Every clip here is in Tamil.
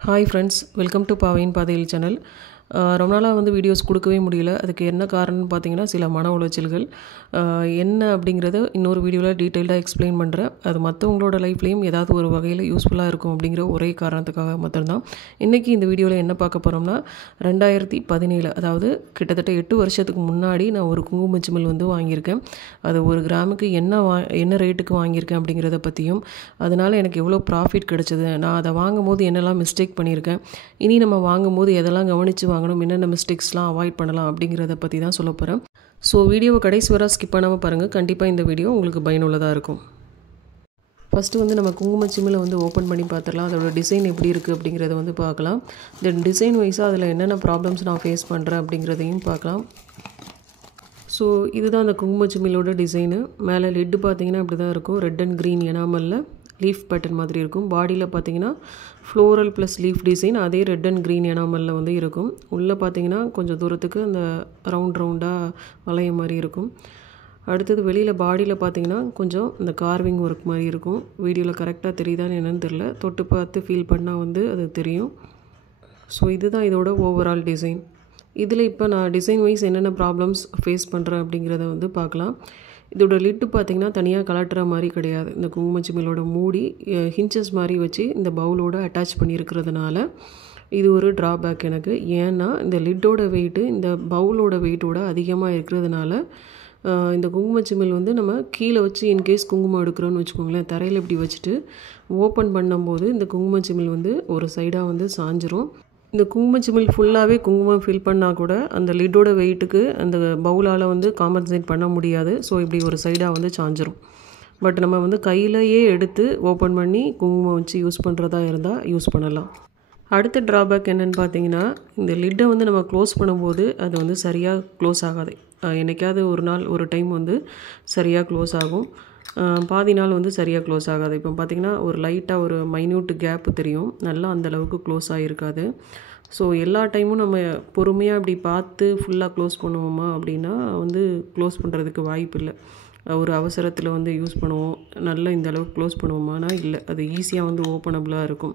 Hi friends, welcome to Pavin Padhil channel. ரொம்ப நாளாக வந்து வீடியோஸ் கொடுக்கவே முடியல. அதுக்கு என்ன காரணம்னு பார்த்தீங்கன்னா சில மன உளைச்சல்கள் என்ன அப்படிங்கிறத இன்னொரு வீடியோவில் டீட்டெயில்டாக எக்ஸ்பிளைன் பண்ணுறேன். அது மற்றவங்களோட லைஃப்லேயும் ஏதாவது ஒரு வகையில் யூஸ்ஃபுல்லாக இருக்கும் அப்படிங்கிற ஒரே காரணத்துக்காக மட்டும்தான். இன்றைக்கி இந்த வீடியோவில் என்ன பார்க்க போகிறோம்னா 2017 அதாவது கிட்டத்தட்ட 8 வருஷத்துக்கு முன்னாடி நான் ஒரு குங்குமச்சிமிழ் வந்து வாங்கியிருக்கேன். அது ஒரு கிராமுக்கு என்ன ரேட்டுக்கு வாங்கியிருக்கேன் அப்படிங்கிறத பற்றியும் அதனால் எனக்கு எவ்வளோ ப்ராஃபிட் கிடச்சிது, நான் அதை வாங்கும்போது என்னெல்லாம் மிஸ்டேக் பண்ணியிருக்கேன், இனி நம்ம வாங்கும்போது எதெல்லாம் கவனித்து வாங்கணும், என்னென்ன மிஸ்டேக்ஸ்லாம் அவாய்ட் பண்ணலாம் அப்படிங்கிறத பற்றி தான் சொல்ல போகிறேன். ஸோ வீடியோவை கடைசி வரை ஸ்கிப் பண்ணாமல் பாருங்கள். கண்டிப்பாக இந்த வீடியோ உங்களுக்கு பயனுள்ளதாக இருக்கும். ஃபஸ்ட்டு வந்து நம்ம குங்குமச்சிமிழை வந்து ஓப்பன் பண்ணி பார்த்துடலாம். அதோட டிசைன் எப்படி இருக்குது அப்படிங்கிறத வந்து பார்க்கலாம். இந்த டிசைன் வைஸாக அதில் என்னென்ன ப்ராப்ளம்ஸ் நான் ஃபேஸ் பண்ணுறேன் அப்படிங்கிறதையும் பார்க்கலாம். ஸோ இதுதான் அந்த குங்குமச்சிமிழோட டிசைனு. மேலே லிட்டு பார்த்தீங்கன்னா இப்படி தான் இருக்கும். ரெட் அண்ட் க்ரீன் எனாமலில் லீஃப் பேட்டர்ன் மாதிரி இருக்கும். பாடியில் பார்த்தீங்கன்னா ஃப்ளோரல் ப்ளஸ் லீஃப் டிசைன் அதே ரெட் அண்ட் க்ரீன் எனாமலில் வந்து இருக்கும். உள்ளே பார்த்தீங்கன்னா கொஞ்சம் தூரத்துக்கு அந்த ரவுண்டாக வளைய மாதிரி இருக்கும். அடுத்தது வெளியில் பாடியில் பார்த்தீங்கன்னா கொஞ்சம் இந்த கார்விங் ஒர்க் மாதிரி இருக்கும். வீடியோவில் கரெக்டாக தெரியுதான்னு என்னென்னு தெரில, தொட்டு பார்த்து ஃபீல் பண்ணால் வந்து அது தெரியும். ஸோ இதுதான் இதோட ஓவரால் டிசைன். இதில் இப்போ நான் டிசைன் வைஸ் என்னென்ன ப்ராப்ளம்ஸ் ஃபேஸ் பண்ணுறேன் அப்படிங்கிறத வந்து பார்க்கலாம். இதோட லிட்டு பார்த்திங்கன்னா தனியாக கலட்டுற மாதிரி கிடையாது. இந்த குங்குமச்சிமிழோட மூடி ஹிஞ்சஸ் மாதிரி வச்சு இந்த பவுலோட அட்டாச் பண்ணியிருக்கிறதுனால இது ஒரு ட்ராபேக் எனக்கு. ஏன்னா இந்த லிட்டோட வெயிட்டு இந்த பவுலோட வெயிட்டோட அதிகமாக இருக்கிறதுனால இந்த குங்குமச்சிமிழ் வந்து நம்ம கீழே வச்சு இன்கேஸ் குங்குமம் எடுக்கிறோன்னு வச்சுக்கோங்களேன், தரையில் இப்படி வச்சுட்டு ஓப்பன் பண்ணும்போது இந்த குங்குமச்சிமிழ் வந்து ஒரு சைடாக வந்து சாஞ்சிரும். இந்த குங்குமச்சிமிழ் ஃபுல்லாகவே குங்குமம் ஃபில் பண்ணால் கூட அந்த லிட்டோட வெயிட்டுக்கு அந்த பவுலால் வந்து காம்பன்சேட் பண்ண முடியாது. ஸோ இப்படி ஒரு சைடாக வந்து சாஞ்சிரும். பட் நம்ம வந்து கையிலையே எடுத்து ஓப்பன் பண்ணி குங்குமம் வச்சு யூஸ் பண்ணுறதா இருந்தால் யூஸ் பண்ணலாம். அடுத்த ட்ராபேக் என்னென்னு பார்த்தீங்கன்னா இந்த லிட்டை வந்து நம்ம க்ளோஸ் பண்ணும்போது அது வந்து சரியாக க்ளோஸ் ஆகாது. என்றைக்காவது ஒரு டைம் வந்து சரியாக க்ளோஸ் ஆகும், பாதி நாள் வந்து சரியாக க்ளோஸ் ஆகாது. இப்போ பார்த்திங்கன்னா ஒரு லைட்டாக ஒரு மைன்யூட் கேப்பு தெரியும், நல்லா அந்தளவுக்கு க்ளோஸ் ஆகிருக்காது. ஸோ எல்லா டைமும் நம்ம பொறுமையாக அப்படி பார்த்து ஃபுல்லாக க்ளோஸ் பண்ணுவோமா அப்படின்னா வந்து க்ளோஸ் பண்ணுறதுக்கு வாய்ப்பு இல்லை. ஒரு அவசரத்தில் வந்து யூஸ் பண்ணுவோம், நல்லா இந்த அளவுக்கு க்ளோஸ் பண்ணுவோமானா இல்லை, அது ஈஸியாக வந்து ஓப்பனபிளாக இருக்கும்.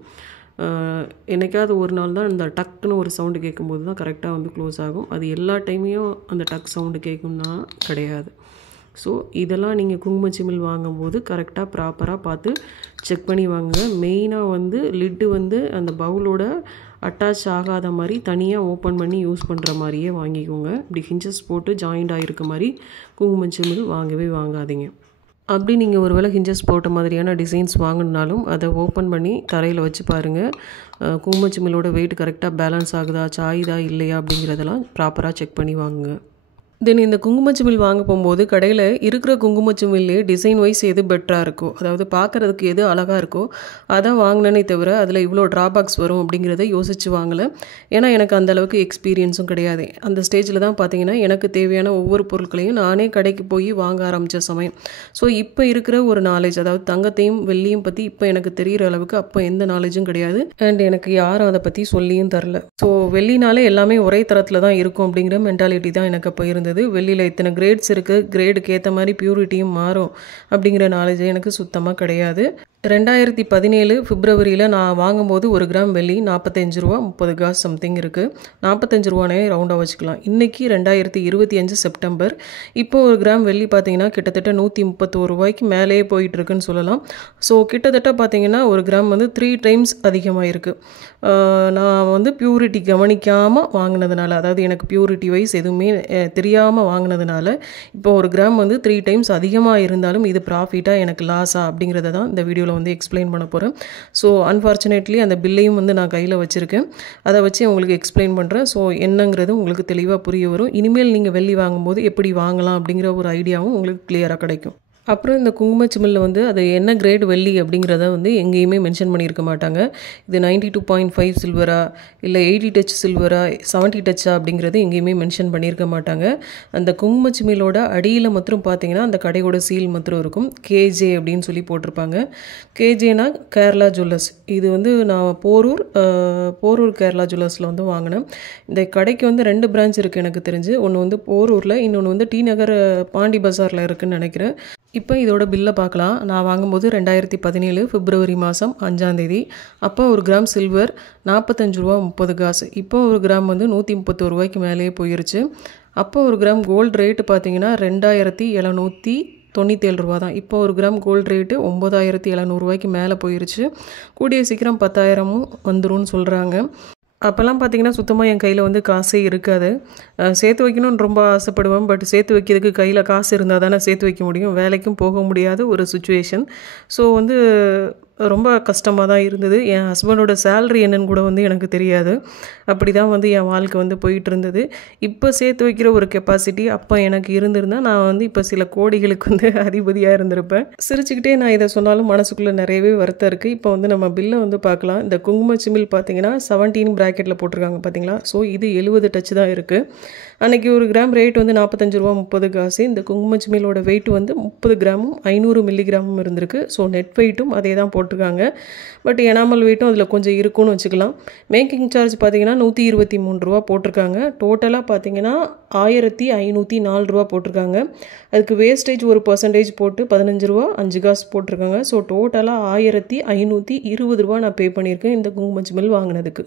என்றைக்காவது ஒரு நாள் தான் இந்த டக்குன்னு ஒரு சவுண்டு கேட்கும்போது தான் கரெக்டாக வந்து க்ளோஸ் ஆகும். அது எல்லா டைமையும் அந்த டக் சவுண்டு கேட்கும்னா கிடையாது. ஸோ இதெல்லாம் நீங்கள் குங்குமச்சிமிழ் வாங்கும்போது கரெக்டாக ப்ராப்பராக பார்த்து செக் பண்ணி வாங்குங்க. மெயினாக வந்து லிட்டு வந்து அந்த பவுலோட அட்டாச் ஆகாத மாதிரி தனியாக ஓப்பன் பண்ணி யூஸ் பண்ணுற மாதிரியே வாங்கிக்கோங்க. இப்படி ஹிஞ்சஸ் போட்டு ஜாயிண்ட் ஆகிருக்க மாதிரி குங்குமச்சிமிழ் வாங்கவே வாங்காதீங்க. அப்படி நீங்கள் ஒரு வேளை ஹிஞ்சஸ் போட்ட மாதிரியான டிசைன்ஸ் வாங்கினாலும் அதை ஓப்பன் பண்ணி தரையில் வச்சு பாருங்கள். குங்குமச்சிமிழோட வெயிட் கரெக்டாக பேலன்ஸ் ஆகுதா, சாயுதா இல்லையா அப்படிங்கிறதெல்லாம் ப்ராப்பராக செக் பண்ணி வாங்குங்க. தென் இந்த குங்குமச்சிமிழ் வாங்க போகும்போது கடையில் இருக்கிற குங்குமச்சிமிழ்லே டிசைன் வைஸ் எது பெட்டராக இருக்கோ, அதாவது பார்க்குறதுக்கு எது அழகாக இருக்கோ அதை வாங்கினே தவிர அதில் இவ்வளோ ட்ராபேக்ஸ் வரும் அப்படிங்கிறத யோசித்து வாங்கலை. ஏன்னா எனக்கு அந்தளவுக்கு எக்ஸ்பீரியன்ஸும் கிடையாது. அந்த ஸ்டேஜில் தான் பார்த்திங்கன்னா எனக்கு தேவையான ஒவ்வொரு பொருட்களையும் நானே கடைக்கு போய் வாங்க ஆரம்பித்த சமயம். ஸோ இப்போ இருக்கிற ஒரு நாலேஜ், அதாவது தங்கத்தையும் வெள்ளியும் பற்றி இப்போ எனக்கு தெரிகிற அளவுக்கு அப்போ எந்த நாலேஜும் கிடையாது. அண்ட் எனக்கு யாரும் அதை பற்றி சொல்லியும் தரல. ஸோ வெள்ளினாலே எல்லாமே ஒரே தரத்தில் தான் இருக்கும் அப்படிங்கிற மென்டாலிட்டி தான் எனக்கு அப்போ இருந்தது. வெளியில் இத்தனை கிரேட்ஸ் இருக்குது, கிரேடுக்கு ஏற்ற மாதிரி பியூரிட்டியும் மாறும் அப்படிங்கிற நாலேஜ் எனக்கு சுத்தமாக கிடையாது. 2017 பிப்ரவரியில் நான் வாங்கும்போது 1 கிராம் வெள்ளி 45 ரூபா 30 காசு சம்திங் இருக்குது. 45 ரூபானே ரவுண்டாக வச்சுக்கலாம். இன்றைக்கி 2025 செப்டம்பர். இப்போ 1 கிராம் வெள்ளி பார்த்திங்கன்னா கிட்டத்தட்ட 131 ரூபாய்க்கு மேலேயே போயிட்டுருக்குன்னு சொல்லலாம். ஸோ கிட்டத்தட்ட பார்த்திங்கன்னா 1 கிராம் வந்து 3 டைம்ஸ் அதிகமாக இருக்குது. நான் வந்து பியூரிட்டி கவனிக்காமல் வாங்கினதுனால, அதாவது எனக்கு பியூரிட்டி வைஸ் எதுவுமே தெரியாமல் வாங்கினதுனால இப்போ 1 கிராம் வந்து 3 டைம்ஸ் அதிகமாக இருந்தாலும் இது ப்ராஃபிட்டாக எனக்கு லாஸா அப்படிங்கிறத தான் இந்த வீடியோவில் வந்து எக்ஸ்பிளைன் பண்ண போகிறேன். ஸோ அன்ஃபார்ச்சுனேட்லி அந்த பில்லையும் வந்து நான் கையில் வச்சுருக்கேன், அதை வச்சு உங்களுக்கு எக்ஸ்பிளைன் பண்ணுறேன். ஸோ என்னங்கிறது உங்களுக்கு தெளிவாக புரிய வரும். இனிமேல் நீங்கள் வெள்ளி வாங்கும்போது எப்படி வாங்கலாம் அப்படிங்கிற ஒரு ஐடியாவும் உங்களுக்கு கிளியராக கிடைக்கும். அப்புறம் இந்த குங்குமச்சிமிழில் வந்து அது என்ன கிரேட் வெள்ளி அப்படிங்கிறத வந்து எங்கேயுமே மென்ஷன் பண்ணியிருக்க மாட்டாங்க. இது 92.5 சில்வரா இல்லை 80 டச் சில்வரா 70 டச்சா அப்படிங்கிறது எங்கேயுமே மென்ஷன் பண்ணியிருக்க மாட்டாங்க. அந்த குங்குமச்சிமிழோட அடியில் மாத்திரம் பார்த்தீங்கன்னா அந்த கடையோட சீல் மாத்திரம் இருக்கும். கேஜே அப்படின்னு சொல்லி போட்டிருப்பாங்க. கேஜேனா கேரளா ஜுவல்லர்ஸ். இது வந்து நான் போரூர் கேரளா ஜுவல்லர்ஸில் வந்து வாங்கினேன். இந்த கடைக்கு வந்து 2 பிரான்ச் இருக்குது எனக்கு தெரிஞ்சு. ஒன்று வந்து போரூரில், இன்னொன்று வந்து டி நகர் பாண்டி பஜாரில் இருக்குதுன்னு நினைக்கிறேன். இப்போ இதோட பில்லை பார்க்கலாம். நான் வாங்கும்போது 2017 பிப்ரவரி மாதம் 5ஆம் தேதி. அப்போ ஒரு கிராம் சில்வர் ₹45.30. இப்போ ஒரு கிராம் வந்து ₹131 மேலேயே போயிருச்சு. அப்போ ஒரு கிராம் கோல்டு ரேட்டு பார்த்தீங்கன்னா ₹2797 தான். இப்போ ஒரு கிராம் கோல்டு ரேட்டு ₹9700 மேலே போயிருச்சு. கூடிய சீக்கிரம் 10,000 வந்துரும்னு சொல்கிறாங்க. அப்போல்லாம் பார்த்தீங்கன்னா சுத்தமாக என் கையில் வந்து காசே இருக்காது. சேர்த்து வைக்கணும்னு ரொம்ப ஆசைப்படுவேன். பட் சேர்த்து வைக்கிறதுக்கு கையில் காசு இருந்தால் தானே சேர்த்து வைக்க முடியும். வேலைக்கும் போக முடியாத ஒரு சுச்சுவேஷன். ஸோ வந்து ரொம்ப கஷ்டமாக தான் இருந்தது. என் ஹஸ்பண்டோட சேலரி என்னன்னு கூட வந்து எனக்கு தெரியாது. அப்படி தான் வந்து என் வாழ்க்கை வந்து போயிட்டு இருந்தது. இப்போ சேர்த்து வைக்கிற ஒரு கெப்பாசிட்டி அப்போ எனக்கு இருந்திருந்தால் நான் வந்து இப்போ சில கோடிகளுக்கு வந்து அதிபதியாக இருந்திருப்பேன். சிரிச்சுக்கிட்டே நான் இதை சொன்னாலும் மனசுக்குள்ளே நிறையவே வருத்தம் இருக்குது. இப்போ வந்து நம்ம பில்லை வந்து பார்க்கலாம். இந்த குங்குமச்சிமில் பார்த்தீங்கன்னா 17 ப்ராக்கெட்டில் போட்டிருக்காங்க பார்த்தீங்களா. ஸோ இது 70 டச் தான் இருக்குது. அன்றைக்கி ஒரு கிராம் ரேட் வந்து ₹45.30. இந்த குங்குமச்சிமிலோட வெயிட் வந்து 30 கிராமும் 500 மில்லிகிராமும் இருந்திருக்கு. ஸோ நெட் வெயிட்டும் அதே தான் போட்டிருக்காங்க. பட் எனாமல் வெயிட்டும் அதில் கொஞ்சம் இருக்குன்னு வச்சுக்கலாம். மேக்கிங் சார்ஜ் பார்த்தீங்கன்னா ₹123 போட்டிருக்காங்க. டோட்டலாக பார்த்தீங்கன்னா ₹1504 போட்டிருக்காங்க. அதுக்கு வேஸ்டேஜ் ஒரு பர்சன்டேஜ் போட்டு ₹15 5 காசு போட்டிருக்காங்க. ஸோ டோட்டலாக ₹1520 நான் பே பண்ணியிருக்கேன் இந்த குங்குமச்சிமில் வாங்கினதுக்கு.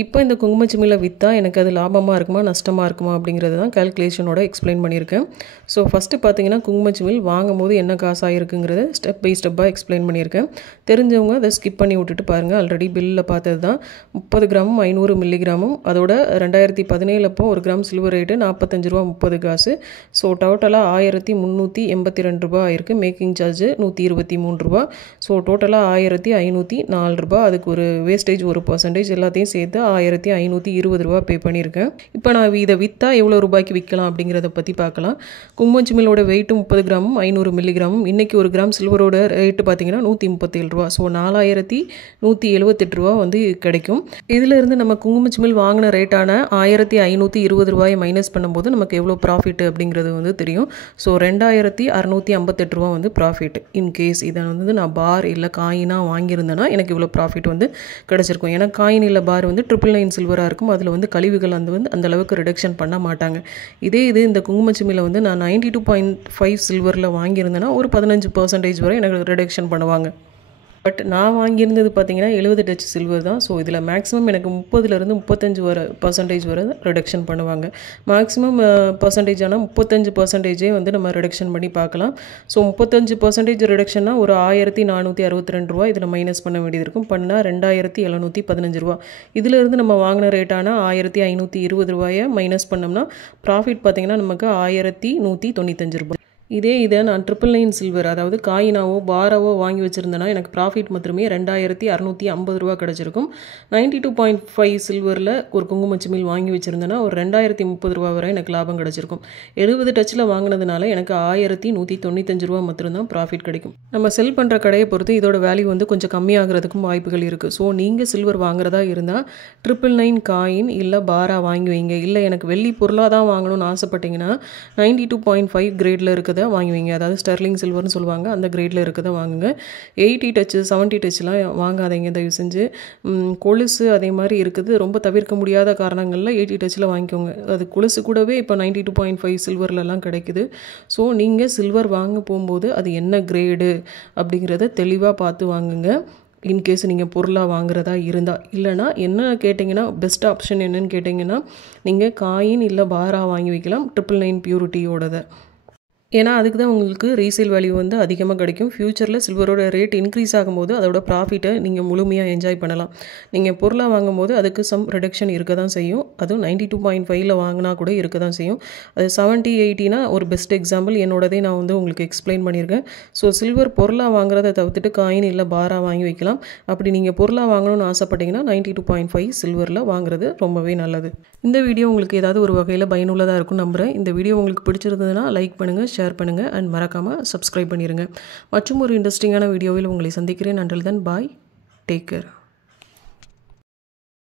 இப்போ இந்த குங்குமச்சிமிலை விற்றா எனக்கு அது லாபமாக இருக்குமா நஷ்டமாக இருக்குமா அப்படிங்கிறது தான் கால்குலேஷனோட எக்ஸ்பிளைன் பண்ணியிருக்கேன். ஸோ ஃபஸ்ட்டு பார்த்தீங்கன்னா குங்குமச்சிமில் வாங்கும் போது என்ன காசாக இருக்குங்கிறத ஸ்டெப் பை ஸ்டெப்பாக எக்ஸ்பிளைன் பண்ணியிருக்கேன். தெரிஞ்சவங்க அதை ஸ்கிப் பண்ணி விட்டுட்டு பாருங்கள். ஆல்ரெடி பில்லில் பார்த்தது தான். 30 கிராமும் 500 மில்லிகிராமும் அதோட 2017 அப்போ ஒரு கிராம் சில்வர் ரேட்டு ₹45.30. ஸோ டோட்டலாக ₹1382 ஆயிருக்கு. Making charge ₹123. ஸோ டோட்டலாக ₹1504. அதுக்கு ஒரு வேஸ்டேஜ் ஒரு பர்சன்டேஜ் எல்லாத்தையும் சேர்த்து ₹1520 பே பண்ணியிருக்கேன். இப்போ நான் இதை விற்றா எவ்வளோ ரூபாய்க்கு விற்கலாம் அப்படிங்கிறத பற்றி பார்க்கலாம். குங்குமச்சிமிலோட வெயிட்டும் 30 கிராமும் 500 மில்லிகிராமும். இன்றைக்கி ஒரு கிராம் சில்வரோட ரேட்டு பார்த்தீங்கன்னா ₹137. ஸோ ₹4178 வந்து கிடைக்கும். இதிலிருந்து நம்ம குங்குமச்சிமில் வாங்கின ரேட்டான ₹1520 மைனஸ் பண்ணும்போது நமக்கு எவ்வளோ ப்ராஃபிட் அப்படிங்கிறது வந்து தெரியும். ஸோ ₹2658 வந்து ப்ராஃபிட். இன்கேஸ் இதை வந்து நான் பார் இல்லை காயினாக வாங்கியிருந்தேன்னா எனக்கு இவ்வளோ ப்ராஃபிட் வந்து கிடச்சிருக்கும். ஏன்னா காயின் இல்லை பார் வந்து 999 சில்வராக இருக்கும். அதில் வந்து கழிவுகள் அந்த அளவுக்கு ரிடக்ஷன் பண்ண மாட்டாங்க. இதே இது இந்த குங்குமச்சிமில வந்து நான் 92.5 சில்வரில் வாங்கியிருந்தேன்னா ஒரு 15% வரை எனக்கு ரிடக்ஷன் பண்ணுவாங்க. பட் நான் வாங்கியிருந்தது பார்த்தீங்கன்னா 70 டச் சில்வர் தான். ஸோ இதில் மேக்ஸிமம் எனக்கு 30லேருந்து 35% வரை ரிடக்ஷன் பண்ணுவாங்க. மேக்ஸிமம் பர்சன்டேஜ் ஆனால் 35% வந்து நம்ம ரிடக்ஷன் பண்ணி பார்க்கலாம். ஸோ 35% ரிடக்ஷன்னா ஒரு ₹1462 இதில் மைனஸ் பண்ண வேண்டியது இருக்கும். பண்ணால் ₹2715. இதிலிருந்து நம்ம வாங்கின ரேட்டான ₹1520 மைனஸ் பண்ணோம்னா ப்ராஃபிட் பார்த்தீங்கன்னா நமக்கு ₹1195. இதே இதை நான் 999 சில்வர் அதாவது காயினாவோ பாராவோ வாங்கி வச்சுருந்தேன்னா எனக்கு ப்ராஃபிட் மட்டுமே ₹2650 கிடச்சிருக்கும். 92.5 சில்வரில் ஒரு குங்குமச்சிமில் வாங்கி வச்சுருந்தேன்னா ஒரு ₹2030 வரை எனக்கு லாபம் கிடச்சிருக்கும். 70 டச்சில் வாங்கினதுனால எனக்கு ₹1195 மட்டும்தான் ப்ராஃபிட் கிடைக்கும். நம்ம செல் பண்ணுற கடையை பொறுத்து இதோட வேல்யூ வந்து கொஞ்சம் கம்மியாகிறதுக்கும் வாய்ப்புகள் இருக்குது. ஸோ நீங்கள் சில்வர் வாங்குறதா இருந்தால் 999 காயின் இல்லை பாரா வாங்கி வைங்க. இல்லை எனக்கு வெள்ளி பொருளாக தான் வாங்கணும்னு ஆசைப்பட்டீங்கன்னா 92.5 கிரேடில் இருக்குது வாங்கி வைங்க. அதாவது ஸ்டெர்லிங் சில்வர்னு சொல்லுவாங்க. அந்த கிரேடில் இருக்கதை வாங்குங்க. 80 டச்சு 70 டச்லாம் வாங்காதீங்க தயவு செஞ்சு. கொலுசு அதே மாதிரி இருக்குது. ரொம்ப தவிர்க்க முடியாத காரணங்களில் 80 டச்சில் வாங்கிக்கோங்க. அது கொலுசு கூடவே இப்போ 92.5 சில்வர்லலாம் கிடைக்குது. ஸோ நீங்கள் சில்வர் வாங்க போகும்போது அது என்ன கிரேடு அப்படிங்கிறத தெளிவாக பார்த்து வாங்குங்க. இன்கேஸ் நீங்கள் பொருளாக வாங்குறதா இருந்தால். இல்லைனா என்ன கேட்டிங்கன்னா பெஸ்ட் ஆப்ஷன் என்னன்னு கேட்டிங்கன்னா நீங்கள் காயின் இல்லை பாரா வாங்கி வைக்கலாம் 999 பியூரிட்டியோடதை. ஏன்னா அதுக்கு தான் உங்களுக்கு ரீசேல் வேல்யூ வந்து அதிகமாக கிடைக்கும். ஃப்யூச்சரில் சில்வரோட ரேட் இன்க்ரீஸ் ஆகும்போது அதோட ப்ராஃபிட்டை நீங்கள் முழுமையாக என்ஜாய் பண்ணலாம். நீங்கள் பொருளாக வாங்கும்போது அதுக்கு சம் ரிடக்ஷன் இருக்க தான் செய்யும். அதுவும் 92.5ல் வாங்கினா கூட இருக்க தான் செய்யும். அது 70 80னா ஒரு பெஸ்ட் எக்ஸாம்பிள் என்னோடதே நான் வந்து உங்களுக்கு எக்ஸ்பிளைன் பண்ணியிருக்கேன். ஸோ சில்வர் பொருளாக வாங்குறதை தவிர்த்துட்டு காயின் இல்லை பாரா வாங்கி வைக்கலாம். அப்படி நீங்கள் பொருளாக வாங்கணும்னு ஆசைப்பட்டீங்கன்னா 92.5 சில்வரில் வாங்குறது ரொம்பவே நல்லது. இந்த வீடியோ உங்களுக்கு ஏதாவது ஒரு வகையில் பயனுள்ளதாக இருக்கும்னு நம்புகிறேன். இந்த வீடியோ உங்களுக்கு பிடிச்சிருந்ததுன்னா லைக் பண்ணுங்கள், ஷேர் பண்ணுங்கள் அண்ட் மறக்காமல் சப்ஸ்கிரைப் பண்ணிடுங்க. மற்றும் ஒரு இன்ட்ரெஸ்டிங்கான வீடியோவில் உங்களை சந்திக்கிறேன். அண்டில் தென் பாய், டேக் கேர்.